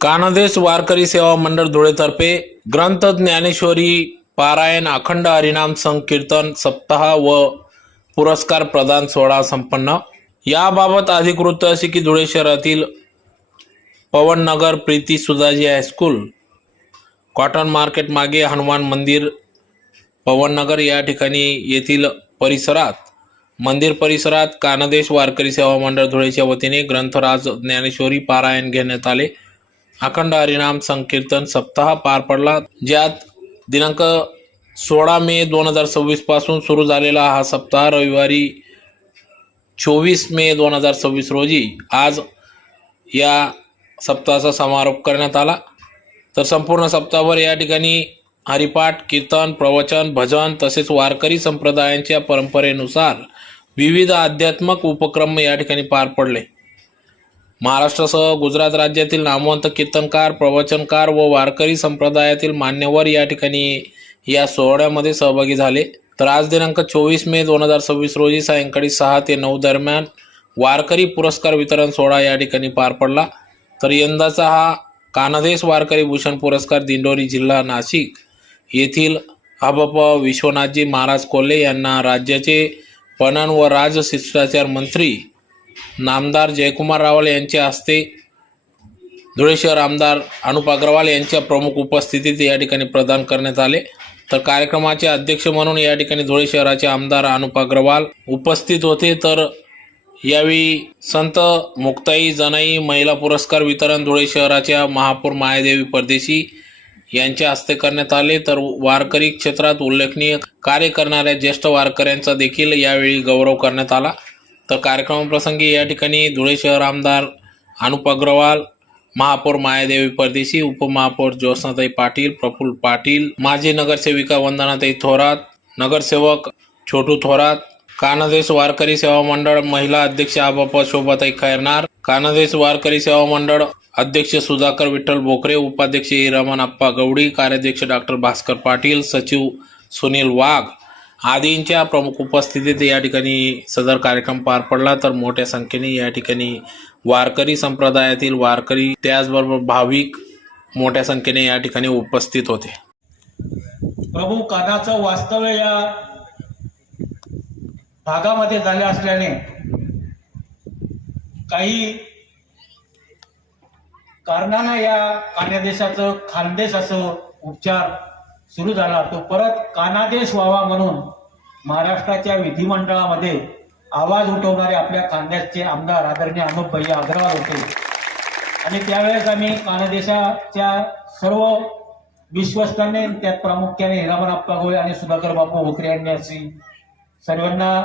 कानदेश वारकरी सेवा मंडळ धुळेतर्फे ग्रंथ ज्ञानेश्वरी पारायण अखंड हरिनाम संकीर्तन सप्ताह व पुरस्कार प्रदान सोहळा संपन्न। याबाबत अधिक वृत्त असे की धुळे शहरातील Pawannagar Preeti Sudhaji high school cotton market मागे हनुमान मंदिर पवननगर या ठिकाणी येथील मंदिर परिसरात कानदेश वारकरी सेवा मंडळ धुळेच्या वतीने ग्रंथराज ज्ञानेश्वरी पारायण घेण्यात आले। अखंड हरिनाम संकीर्तन सप्ताह पार पडला, ज्यात दिनांक 16 मे 2026 पासून सुरू झालेला हा सप्ताह रविवारी 24 मे 2026 रोजी आज या सप्ताहाचा समारोप करण्यात आला। तर संपूर्ण सप्ताहभर या ठिकाणी हरिपाठ, कीर्तन, प्रवचन, भजन तसेच वारकरी संप्रदायांच्या परंपरेनुसार विविध आध्यात्मिक उपक्रम या ठिकाणी पार पडले। महाराष्ट्रासह गुजरात राज्यातील नामवंत कीर्तनकार, प्रवचनकार व वारकरी संप्रदायातील मान्यवर या ठिकाणी या सोहळ्यामध्ये सहभागी झाले। तर आज दिनांक 24 मे 2026 रोजी सायंकाळी 6 ते 9 दरम्यान वारकरी पुरस्कार वितरण सोहळा या ठिकाणी पार पडला। तर यंदाचा हा कानदेश वारकरी भूषण पुरस्कार दिंडोरी जिल्हा नाशिक येथील हबप विश्वनाथजी महाराज कोल्हे यांना राज्याचे पणन व राजशिष्टाचार मंत्री नामदार जयकुमार रावल यांच्या हस्ते धुळे शहर आमदार अनुप अग्रवाल यांच्या प्रमुख उपस्थितीत या ठिकाणी प्रदान करण्यात आले। तर कार्यक्रमाचे अध्यक्ष म्हणून या ठिकाणी धुळे शहराचे आमदार अनुप अग्रवाल उपस्थित होते। तर यावेळी संत मुक्ताई जनाई महिला पुरस्कार वितरण धुळे शहराच्या महापौर मायादेवी परदेशी यांच्या हस्ते करण्यात आले। तर वारकरी क्षेत्रात उल्लेखनीय कार्य करणाऱ्या ज्येष्ठ वारकऱ्यांचा देखील यावेळी गौरव करण्यात आला। तर कार्यक्रमाप्रसंगी या ठिकाणी धुळे शहर आमदार अनुप अग्रवाल, महापौर मायादेवी परदेशी, उपमहापौर ज्योत्स्नाताई पाटील, प्रफुल्ल पाटील, माजी नगरसेविका वंदनाताई थोरात, नगरसेवक छोटू थोरात, कानदेश वारकरी सेवा मंडळ महिला अध्यक्ष हबप शोभाताई खैरनार, कानदेश वारकरी सेवा मंडळ अध्यक्ष सुधाकर विठ्ठल बोकरे, उपाध्यक्ष रमण अप्पा गवडी, कार्याध्यक्ष डॉक्टर भास्कर पाटील, सचिव सुनील वाघ आदींच्या प्रमुख उपस्थितीत या ठिकाणी सदर कार्यक्रम पार पडला। तर मोठ्या संख्येने या ठिकाणी वारकरी संप्रदायातील वारकरी त्याचबरोबर भाविक मोठ्या संख्येने या ठिकाणी उपस्थित होते। प्रभू कानाचं वास्तव्य या भागामध्ये झाले असल्याने काही कारणानं या कानादेशाचं खानदेश असं उपचार सुरू झाला। तो परत कानादेश व्हावा म्हणून महाराष्ट्राच्या विधिमंडळामध्ये आवाज उठवणारे आपल्या खानदेशचे आमदार आदरणीय अनुप भैया अग्रवाल होते आणि त्यावेळेस आम्ही कानादेशाच्या सर्व विश्वस्तांनी, त्यात प्रामुख्याने रमण गोळे आणि सुधाकर बापू भोकरे यांनी अशी सर्वांना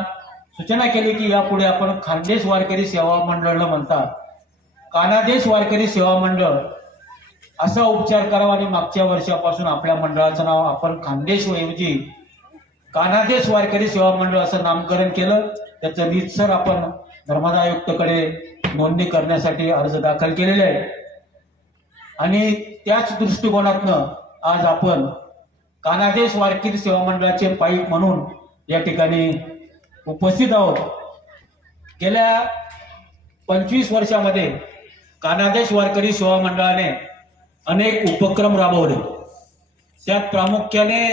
सूचना केली की यापुढे आपण खानदेश वारकरी सेवा मंडळ न म्हणता कानादेश वारकरी सेवा मंडळ असा उपचार करावा आणि मागच्या वर्षापासून आपल्या मंडळाचं नाव आपण खानदेश ऐवजी कानादेश वारकरी सेवा मंडळ असं नामकरण केलं। त्याचं रीतसर आपण धर्मादाय आयुक्ताकडे नोंदणी करण्यासाठी अर्ज दाखल केलेले आहे आणि त्याच दृष्टिकोनातनं आज आपण कानादेश वारकरी सेवा मंडळाचे पाईक म्हणून या ठिकाणी उपस्थित आहोत। गेल्या 25 वर्षामध्ये कानादेश वारकरी सेवा मंडळाने अनेक उपक्रम राबवले। त्यात प्रामुख्याने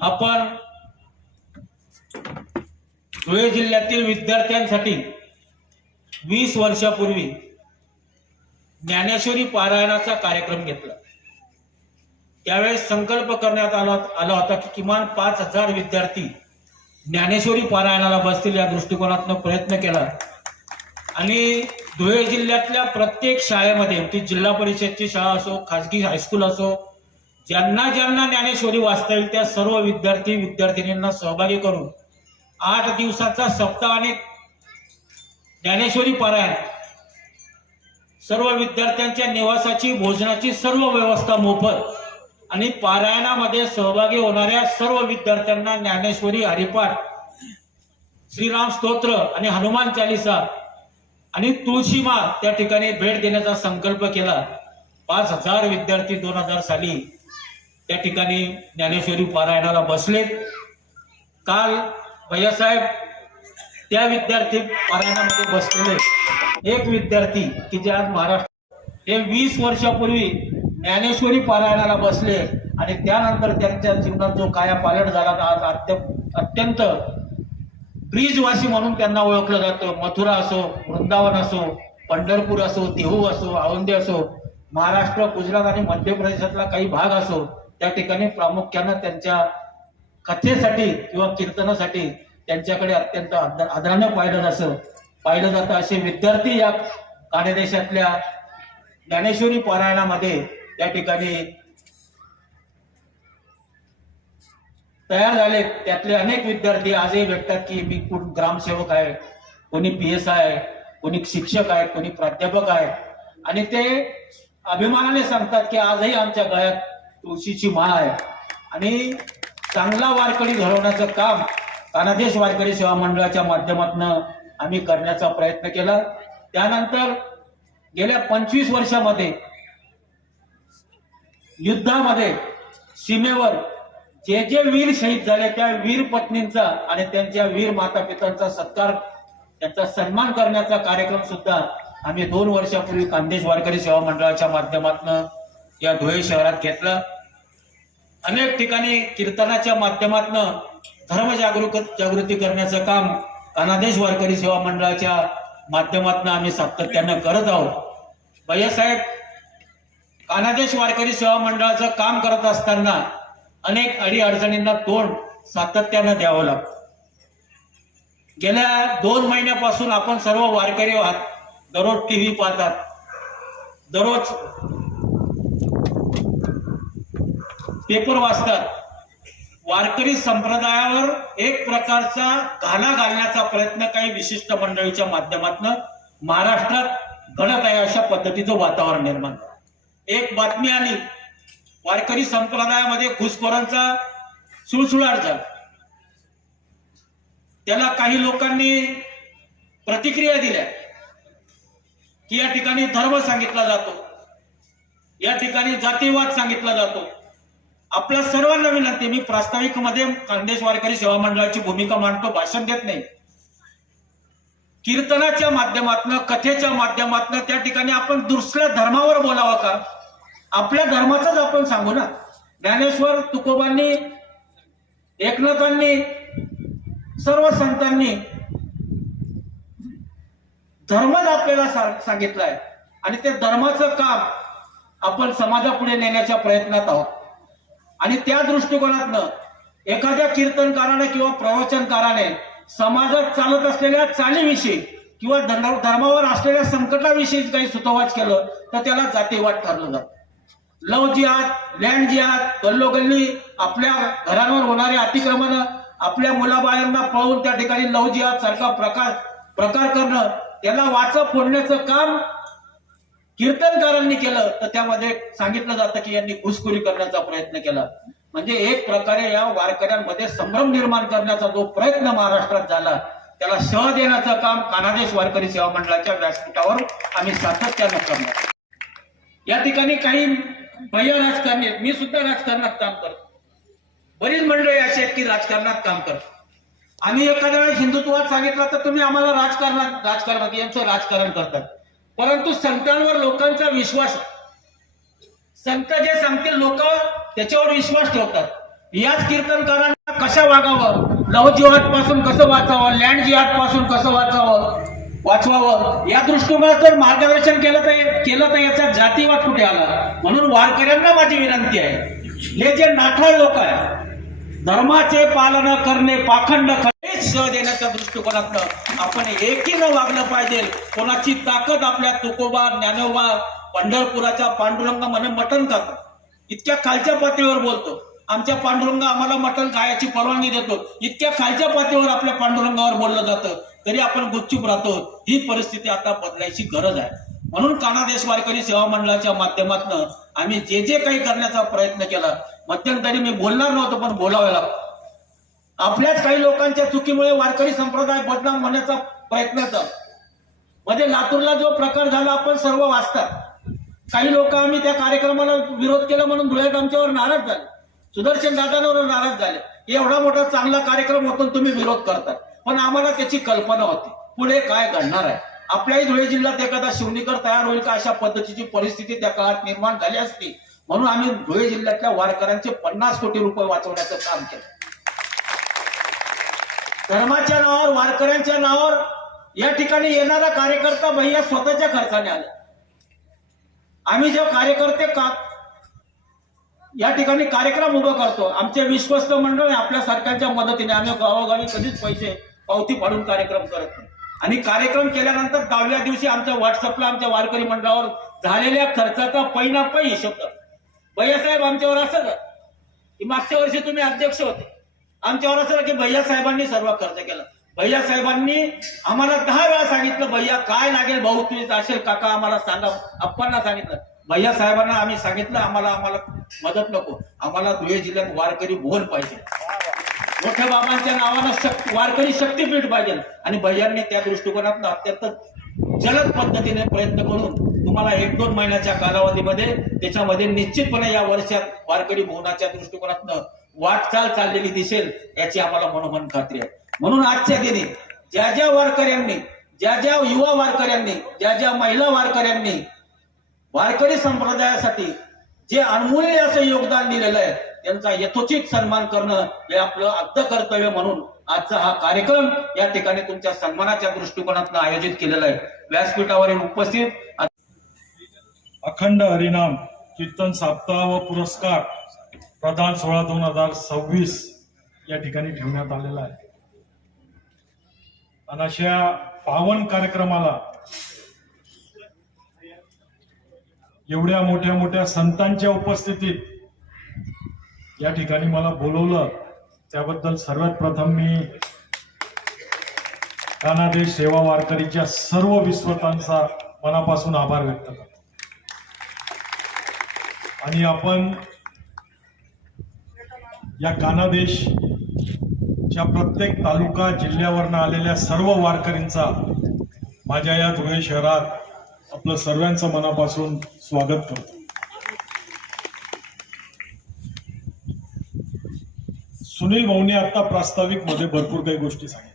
आपण धुळे जिल्ह्यातील विद्यार्थ्यांसाठी 20 वर्षापूर्वी ज्ञानेश्वरी पारायणाचा कार्यक्रम घेतला। त्यावेळेस संकल्प करण्यात आला होता की किमान 5000 विद्यार्थी ज्ञानेश्वरी पारायणाला बसतील या दृष्टिकोनातून प्रयत्न केला आणि धुळे जिल्ह्यातल्या प्रत्येक शाळेमध्ये, ती जिल्हा परिषदची शाळा असो, खाजगी हायस्कूल असो, ज्यांना ज्ञानेश्वरी वाचता येईल त्या सर्व विद्यार्थिनींना सहभागी करून 8 दिवसाचा सप्ताह आणि ज्ञानेश्वरी पारायण, सर्व विद्यार्थ्यांच्या निवासाची, भोजनाची सर्व व्यवस्था मोफत आणि पारायणामध्ये सहभागी होणाऱ्या सर्व विद्यार्थ्यांना ज्ञानेश्वरी, हरिपाठ, श्रीराम स्तोत्र आणि हनुमान चालीसा आणि तुळशीमाळ त्या ठिकाणी भेट देण्याचा संकल्प केला। 5000 विद्यार्थी 2000 साली त्या ठिकाणी ज्ञानेश्वरी पारायणाला बसले। काल भैयासाहेब त्या विद्यार्थी पारायणामध्ये बसलेले एक विद्यार्थी की जे आज महाराष्ट्र हे 20 वर्षापूर्वी ज्ञानेश्वरी पारायणाला बसले आणि त्यानंतर त्यांच्या जीवनात जो कायापालट झाला आज अत्यंत ब्रिजवासी म्हणून त्यांना ओळखलं जातं. मथुरा असो, वृंदावन असो, पंढरपूर असो, देहू असो, औंधे असो, महाराष्ट्र, गुजरात आणि मध्य प्रदेशातला काही भाग असो, त्या ठिकाणी प्रामुख्यानं त्यांच्या कथेसाठी किंवा कीर्तनासाठी त्यांच्याकडे अत्यंत आदरानं पाहिलं जातं. असे विद्यार्थी या कान्यदेशातल्या ज्ञानेश्वरी पारायणामध्ये त्या ठिकाणी तयार झाले. त्यातले अनेक विद्यार्थी आजही भेटतात की मी ग्रामसेवक आहे, कोणी PS आहे, कोणी शिक्षक आहेत, कोणी प्राध्यापक आहेत आणि ते अभिमानाने सांगतात की आजही आमच्या गळ्यात तुळशीची माळ आहे. आणि चांगला वारकरी घडवण्याचं काम कानादेश वारकरी सेवा मंडळाच्या माध्यमातून आम्ही करण्याचा प्रयत्न केला. त्यानंतर गेल्या 25 वर्षामध्ये युद्धामध्ये सीमेवर जे जे वीर शहीद झाले त्या वीर पत्नींचा आणि त्यांच्या वीर माता पितांचा सत्कार, त्यांचा सन्मान करण्याचा कार्यक्रम सुद्धा आम्ही 2 वर्षापूर्वी कानदेश वारकरी सेवा मंडळाच्या माध्यमातून या धुळे शहरात घेतला. अनेक ठिकाणी कीर्तनाच्या माध्यमातून जागृती करण्याचं काम कानादेश वारकरी सेवा मंडळाच्या माध्यमातून आम्ही सातत्यानं करत आहोत. भैयासाहेब, कानादेश वारकरी सेवा मंडळाचं काम करत असताना अनेक अडीअडचणींना तोंड सातत्यानं द्यावं लागतं. गेल्या 2 महिन्यापासून आपण सर्व वारकरी आहात, दररोज TV पाहतात, दररोज पेपर वाचतात. वारकरी संप्रदायावर एक प्रकारचा घाला घालण्याचा प्रयत्न काही विशिष्ट मंडळीच्या माध्यमातून महाराष्ट्रात घडत आहे, अशा पद्धतीचं वातावरण निर्माण झालं. एक बातमी आली, वारकरी संप्रदायामध्ये घुसखोरांचा सुळसुळाट झाला. त्याला काही लोकांनी प्रतिक्रिया दिल्या की या ठिकाणी धर्म सांगितला जातो, या ठिकाणी जातीवाद सांगितला जातो. आपल्या सर्वांना विनंती, मी प्रास्ताविकमध्ये कानदेश वारकरी सेवा मंडळाची भूमिका मांडतो, भाषण देत नाही. कीर्तनाच्या माध्यमातून, कथेच्या माध्यमातून त्या ठिकाणी आपण दुसऱ्या धर्मावर बोलावं का? आपल्या धर्माचंच आपण सांगू ना. ज्ञानेश्वर, तुकोबांनी, एकनाथांनी, सर्व संतांनी धर्मच आपल्याला सांगितलं आहे आणि त्या धर्माचं काम आपण समाजापुढे नेण्याच्या प्रयत्नात आहोत. आणि त्या दृष्टिकोनातनं एखाद्या कीर्तनकाराने किंवा प्रवचनकाराने समाजात चालत असलेल्या चालीविषयी किंवा धर्मावर असलेल्या संकटाविषयी काही सुतोवाच केलं तर त्याला जातीवाद ठरलं जातं. लव जिहाद, लँड जिहाद, गल्लोगल्ली आपल्या घरांवर होणारे अतिक्रमण, आपल्या मुलाबाळांना पळवून त्या ठिकाणी लव जिहाद सारखा प्रकार करणं, त्याला वाचा फोडण्याचं काम कीर्तनकारांनी केलं तर त्यामध्ये सांगितलं जातं की यांनी घुसखोरी करण्याचा प्रयत्न केला. म्हणजे एक प्रकारे या वारकऱ्यांमध्ये संभ्रम निर्माण करण्याचा जो प्रयत्न महाराष्ट्रात झाला त्याला शह देण्याचं काम कानादेश वारकरी सेवा मंडळाच्या व्यासपीठावर आम्ही सातत्यानं करणार. या ठिकाणी काही भैया राजकारणी आहेत, मी सुद्धा राजकारणात काम करतो. बरीच मंडळी अशी आहेत की राजकारणात काम करतात. आम्ही एखाद्या वेळेस हिंदुत्वात सांगितलं तर तुम्ही आम्हाला राजकारणात यांचं राजकारण करतात. परंतु संतांवर लोकांचा विश्वास, संत जे सांगतील लोक त्याच्यावर विश्वास ठेवतात. याच कीर्तनकारांना कसं वागावं, लव जिहाद पासून कसं वाचावं, लँड जिहाद पासून कसं वाचवावं या दृष्टिकोनातून मार्गदर्शन केलं तर याचा जातीवाद कुठे आला. म्हणून वारकऱ्यांना माझी विनंती आहे, हे जे नाठाळ लोक आहे, धर्माचे पालन करणे पाखंड शह देण्याच्या दृष्टिकोनातनं आपण एकीनं वागलं पाहिजे. कोणाची ताकद आपल्या तुकोबा, ज्ञानोबा, पंढरपुराचा पांडुरंग म्हणे मटण खातो, इतक्या खालच्या पातळीवर बोलतो. आमच्या पांडुरंग आम्हाला मटण खायची परवानगी देतो, इतक्या खालच्या पातळीवर आपल्या पांडुरंगावर बोललं जातं, तरी आपण गुपचूप राहतो. ही परिस्थिती आता बदलायची गरज आहे. म्हणून कानादेश वारकरी सेवा मंडळाच्या माध्यमातून आम्ही जे काही करण्याचा प्रयत्न केला, मध्यंतरी मी बोलणार नव्हतो पण बोलावं लागतं. आपल्याच काही लोकांच्या चुकीमुळे वारकरी संप्रदाय बदनाम होण्याचा प्रयत्न झाला. म्हणजे लातूरला जो प्रकार झाला आपण सर्व वाचतात. काही लोक आम्ही त्या कार्यक्रमाला विरोध केला म्हणून धुळ्यात आमच्यावर नाराज झाले, सुदर्शन दादांवर नाराज झाले. एवढा मोठा चांगला कार्यक्रम होतो तुम्ही विरोध करतात, पण आम्हाला त्याची कल्पना होती पुढे काय घडणार आहे. आपल्याही धुळे जिल्ह्यात एखादा शिवणीकर तयार होईल का अशा पद्धतीची परिस्थिती त्या काळात निर्माण झाली असती. म्हणून आम्ही धुळे जिल्ह्यातल्या वारकऱ्यांचे 50 कोटी रुपये वाचवण्याचं काम केलं. धर्माच्या नावावर, वारकऱ्यांच्या नावावर या ठिकाणी येणारा कार्यकर्ता भैया स्वतःच्या खर्चाने आला. आम्ही जे कार्यकर्ते या ठिकाणी कार्यक्रम उभं करतो, आमचे विश्वस्त मंडळ आपल्या सरकारच्या मदतीने आम्ही गावोगावी कधीच पैसे पावती फाडून कार्यक्रम करत नाही. आणि कार्यक्रम केल्यानंतर 10व्या दिवशी आमच्या व्हॉट्सअपला आमच्या वारकरी मंडळावर झालेल्या खर्चाचा पै ना पै हिशोब करतो. भैयासाहेब आमच्यावर असं का की मागच्या वर्षी तुम्ही अध्यक्ष होते, आमच्यावर असं की भैया साहेबांनी सर्व खर्च केला. भैया साहेबांनी आम्हाला 10 वेळा सांगितलं, भैया काय लागेल भाऊ तुम्ही असेल काका आम्हाला सांगा. आप्पांना सांगितलं, भैया साहेबांना आम्ही सांगितलं आम्हाला मदत नको, आम्हाला धुळे जिल्ह्यात वारकरी भवन पाहिजे, मोठ्या बाबांच्या नावानं वारकरी शक्तीपीठ पाहिजे. आणि भैयांनी त्या दृष्टिकोनातून अत्यंत जलद पद्धतीने प्रयत्न करून तुम्हाला 1-2 महिन्याच्या कालावधीमध्ये त्याच्यामध्ये निश्चितपणे या वर्षात वारकरी भवनाच्या दृष्टिकोनातून वाटचाल चाललेली दिसेल याची आम्हाला मनोमन खात्री आहे. म्हणून आजच्या दिनी ज्या ज्या वारकऱ्यांनी, ज्या ज्या युवा वारकऱ्यांनी, ज्या ज्या महिला वारकऱ्यांनी वारकरी संप्रदायासाठी जे अनमूल्य असं योगदान दिलेलं आहे त्यांचा यथोचित सन्मान करणं हे आपलं आद्य कर्तव्य म्हणून आजचा हा कार्यक्रम या ठिकाणी तुमच्या सन्मानाच्या दृष्टिकोनातून आयोजित केलेला आहे. व्यासपीठावरील उपस्थित अखंड हरिनाम कीर्तन सप्ताह व पुरस्कार प्रदान सोहळा 2026 या ठिकाणी ठेवण्यात आलेला आहे. आणि अशा पावन कार्यक्रमाला एवढ्या मोठ्या मोठ्या संतांच्या उपस्थितीत या ठिकाणी मला बोलवलं त्याबद्दल सर्वात प्रथम मी कानादेश सेवा वारकरीच्या सर्व विश्वतांचा मनापासून आभार व्यक्त करतो. आणि आपण या कानादेशच्या प्रत्येक तालुका जिल्ह्यावरनं आलेल्या सर्व वारकरींचा माझ्या या धुळे शहरात आपलं सर्वांचं मनापासून स्वागत करतो. सुनील भाऊंनी आता प्रास्ताविक मध्ये भरपूर काही गोष्टी सांगितल्या.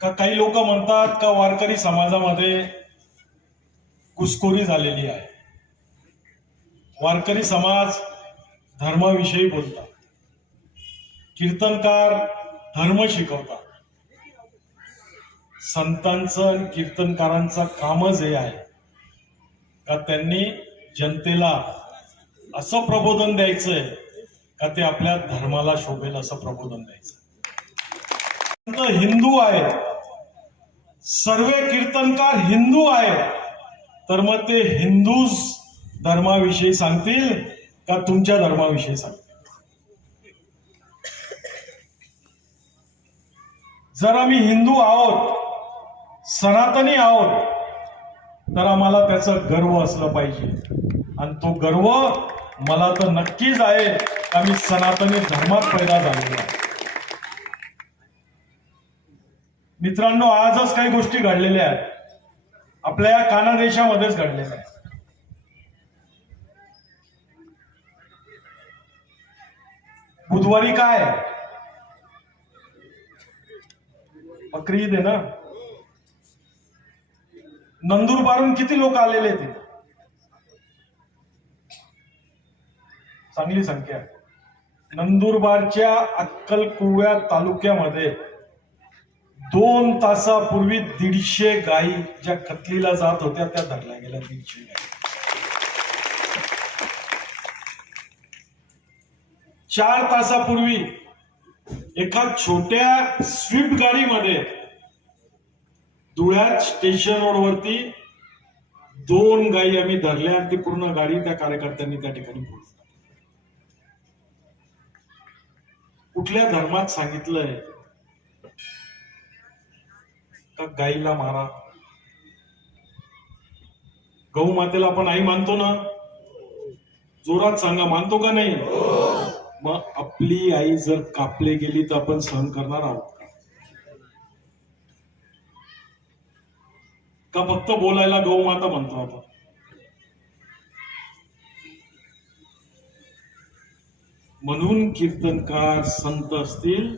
काही लोक म्हणतात का वारकरी समाजामध्ये घुसखोरी झालेली आहे, वारकरी समाज धर्माविषयी बोलतात, कीर्तनकार धर्म शिकवतात. संतांचं आणि कीर्तनकारांचं कामच हे आहे का त्यांनी जनतेला असं प्रबोधन द्यायचंय का ते आपल्या धर्माला शोभेल असं प्रबोधन द्यायचं. हिंदू आहेत, सर्व कीर्तनकार हिंदू आहेत, तर मग ते हिंदूच धर्माविषयी सांगतील का तुमच्या धर्माविषयी सांगतील? जर आम्ही हिंदू आहोत, सनातनी आहोत, तर आम्हाला त्याचा गर्व असलं पाहिजे. आणि तो गर्व मला तर नक्कीच आहे का मी सनातनी धर्मात पैदा झालेलो आहे. मित्रांनो, आजच काही गोष्टी घडलेल्या आहेत, आपल्या या कानादेशामध्येच घडलेल्या आहेत. बुधवारी काय बकरी ईद आहे ना, नंदुरबारून किती लोक आलेले ते चांगली संख्या. नंदुरबारच्या अक्कलकुव्या तालुक्यामध्ये 2 तासापूर्वी 150 गायी ज्या कतलीला जात होत्या त्या धरल्या गेल्या. 150 गायी 4 तासापूर्वी एका छोट्या स्विफ्ट गाडीमध्ये धुळ्यात स्टेशन रोडवरती 2 गायी आम्ही धरल्या आणि ती पूर्ण गाडी त्या कार्यकर्त्यांनी त्या ठिकाणी पोहोचली. कुठल्या धर्मात सांगितलंय का गाईला मारा? गौ मातेला आपण आई मानतो ना, जोरात सांगा, मानतो का नाही? मग आपली आई जर कापली गेली तर आपण सहन करणार आहोत का फक्त बोलायला गौ माता म्हणतो आपण? म्हणून कीर्तनकार संत असतील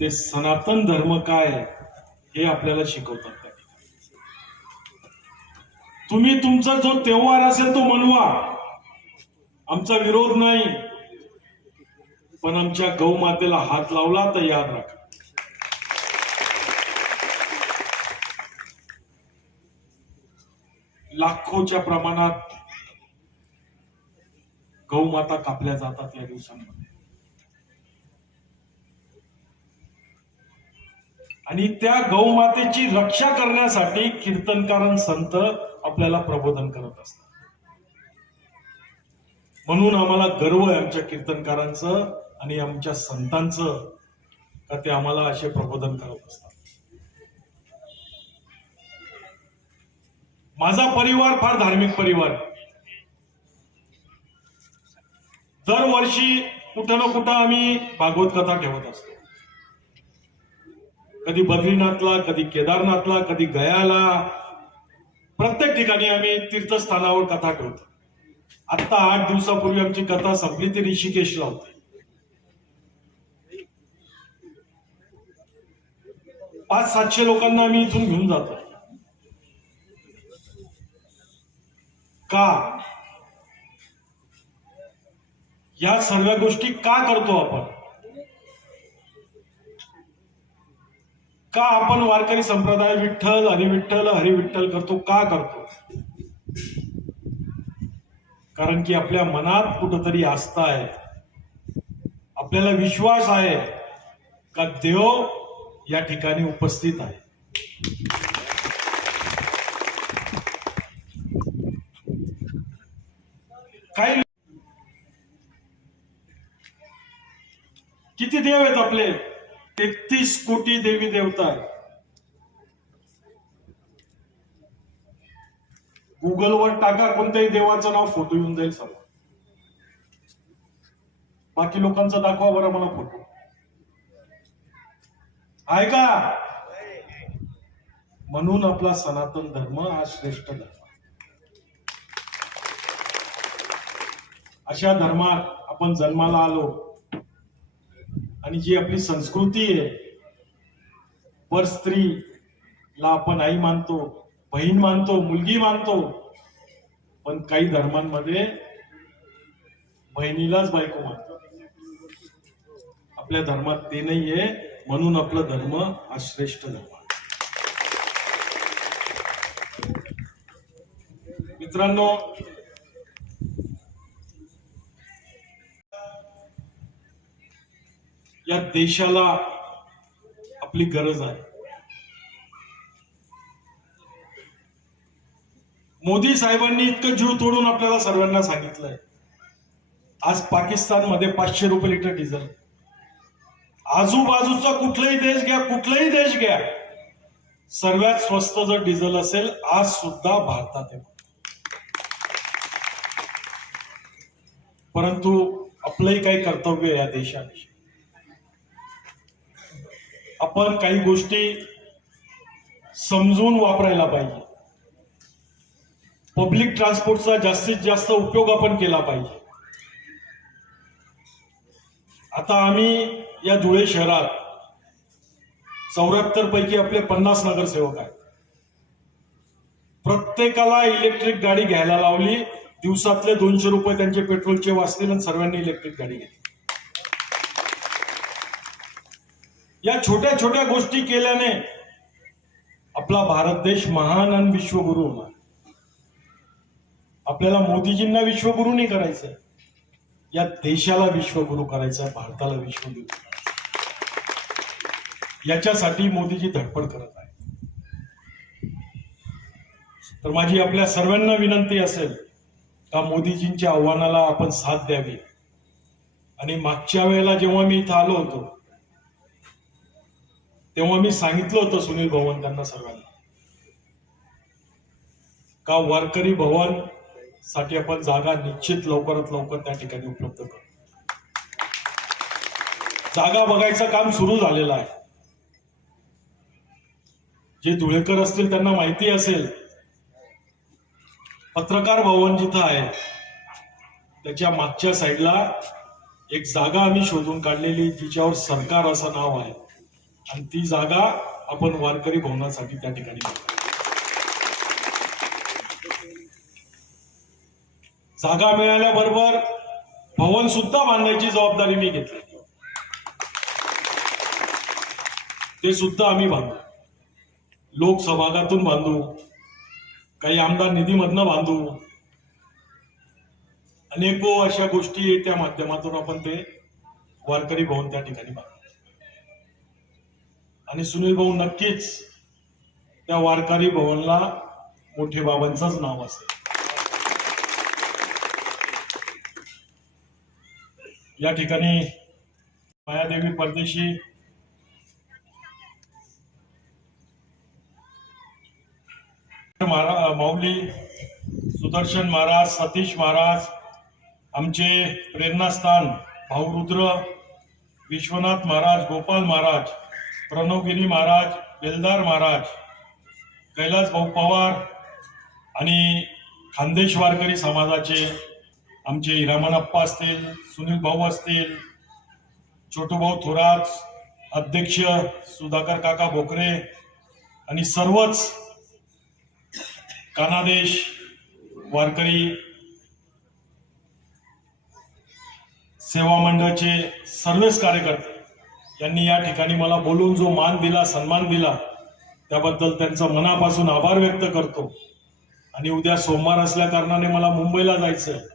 ते सनातन धर्म काय हे आपल्याला शिकवतात त्या ठिकाणी. तुम्ही तुमचा जो त्योहार असेल तो मनवा, आमचा विरोध नाही, पण आमच्या गौमातेला हात लावला तर याद राखा. लाखोच्या प्रमाणात गौमाता कापल्या जातात या दिवसांमध्ये, आणि त्या गौमातेची रक्षा करण्यासाठी कीर्तनकार संत आपल्याला प्रबोधन करत असतात. म्हणून आम्हाला गर्व आहे आमच्या कीर्तनकारांचं आणि आमच्या संतांचं, का ते आम्हाला असे प्रबोधन करत असतात. माझा परिवार फार धार्मिक परिवार आहे. दरवर्षी कुठं ना कुठं आम्ही भागवत कथा ठेवत असतो. कधी बद्रीनाथला, कधी केदारनाथला, कधी गयाला, प्रत्येक ठिकाणी आम्ही तीर्थस्थानावर कथा ठेवतो. आता 8 दिवसापूर्वी आमची कथा संपली ती ऋषिकेशला होती. 500-700 लोकांना आम्ही इथून घेऊन जातो. का? या सर्व गोष्टी का करतो आपण? का आपण वारकरी संप्रदाय विठ्ठल हरिविठ्ठल हरिविठ्ठल करतो? का करतो? कारण की आपल्या मनात कुठंतरी आस्था आहे, आपल्याला विश्वास आहे का देव या ठिकाणी उपस्थित आहे. काही किती देव आहेत आपले? 33 कोटी देवी देवता आहेत. गुगलवर टाका, कोणत्याही देवाचं नाव, फोटो येऊन जाईल सर्व. बाकी लोकांचा दाखवा बरं मला फोटो आहे का? म्हणून आपला सनातन धर्म हा श्रेष्ठ धर्म. अशा धर्मात आपण जन्माला आलो, आणि जी आपली संस्कृती आहे, पर स्त्रीला आपण आई मानतो, बहीण मानतो, मुलगी मानतो, पण काही धर्मांमध्ये बहिणीलाच बायको मानतो. आपल्या धर्मात ते नाहीये, म्हणून आपला धर्म हा श्रेष्ठ धर्म आहे. मित्रांनो, या देशाला आपली गरज आहे. मोदी साहेबांनी इतकं जीव तोडून आपल्याला सर्वांना सांगितलंय. आज पाकिस्तानमध्ये 500 रुपये लिटर डिझेल. आजूबाजूचा कुठलाही देश घ्या, कुठलाही देश घ्या, सर्वात स्वस्त जर डिझेल असेल आज सुद्धा भारतात आहे. परंतु आपलंही काही कर्तव्य आहे या देशाविषयी. आपण काही गोष्टी समजून वापरायला पाहिजे. पब्लिक ट्रान्सपोर्टचा जास्तीत जास्त उपयोग आपण केला पाहिजे. आता आम्ही या धुळे शहरात 74 पैकी आपले 50 नगरसेवक आहेत. प्रत्येकाला इलेक्ट्रिक गाडी घ्यायला लावली. दिवसातले 200 रुपये त्यांचे पेट्रोलचे वाचतील आणि सर्वांनी इलेक्ट्रिक गाडी घेतली. या छोट्या छोट्या गोष्टी केल्याने आपला भारत देश महान आणि विश्वगुरु होणार. आपल्याला मोदीजींना विश्वगुरु नाही करायचं, या देशाला विश्वगुरु करायचं, भारताला विश्वगुरु करायचं. याच्यासाठी मोदीजी धडपड करत आहे. तर माझी आपल्या सर्वांना विनंती असेल का मोदीजींच्या आव्हानाला आपण साथ द्यावी. आणि मागच्या वेळेला जेव्हा मी इथं आलो होतो तेव्हा मी सांगितलं होतं सुनील भवन त्यांना सर्वांना का वारकरी भवन साठी आपण जागा निश्चित लवकरात लवकर त्या ठिकाणी उपलब्ध करू. जागा बघायचं काम सुरू झालेलं आहे. जे धुळेकर असतील त्यांना माहिती असेल, पत्रकार भवन जिथं आहे त्याच्या मागच्या साईडला एक जागा आम्ही शोधून काढलेली जिच्यावर सरकार असं नाव आहे, आणि ती जागा आपण वारकरी भवनासाठी त्या ठिकाणी जागा मिळाल्याबरोबर भवन सुद्धा बांधण्याची जबाबदारी मी घेतली. ते सुद्धा आम्ही बांधू, लोकसभागातून बांधू, काही आमदार निधीमधनं बांधू, अनेको अशा गोष्टी त्या माध्यमातून आपण ते वारकरी भवन त्या ठिकाणी बांधू. आणि सुनील भाऊ नक्कीच त्या वारकरी भवनला मोठे बाबांचंच नाव असेल. या ठिकाणी मायादेवी परदेशी, माऊली, सुदर्शन महाराज, सतीश महाराज, आमचे प्रेरणास्थान भाऊ रुद्र, विश्वनाथ महाराज, गोपाल महाराज, प्रणवगिरी महाराज, बेलदार महाराज, कैलास भाऊ पवार आणि खानदेश वारकरी समाजाचे आमचे हिरामनप्पा असतील, सुनील भाऊ असतील, छोटू भाऊ थोरात, अध्यक्ष सुधाकर काका भोकरे आणि सर्वच कानादेश वारकरी सेवा मंडळाचे सर्वच कार्यकर्ते यांनी या ठिकाणी मला बोलून जो मान दिला, सन्मान दिला, त्याबद्दल त्यांचा मनापासून आभार व्यक्त करतो. आणि उद्या सोमवार असल्या कारणाने मला मुंबईला जायचं आहे.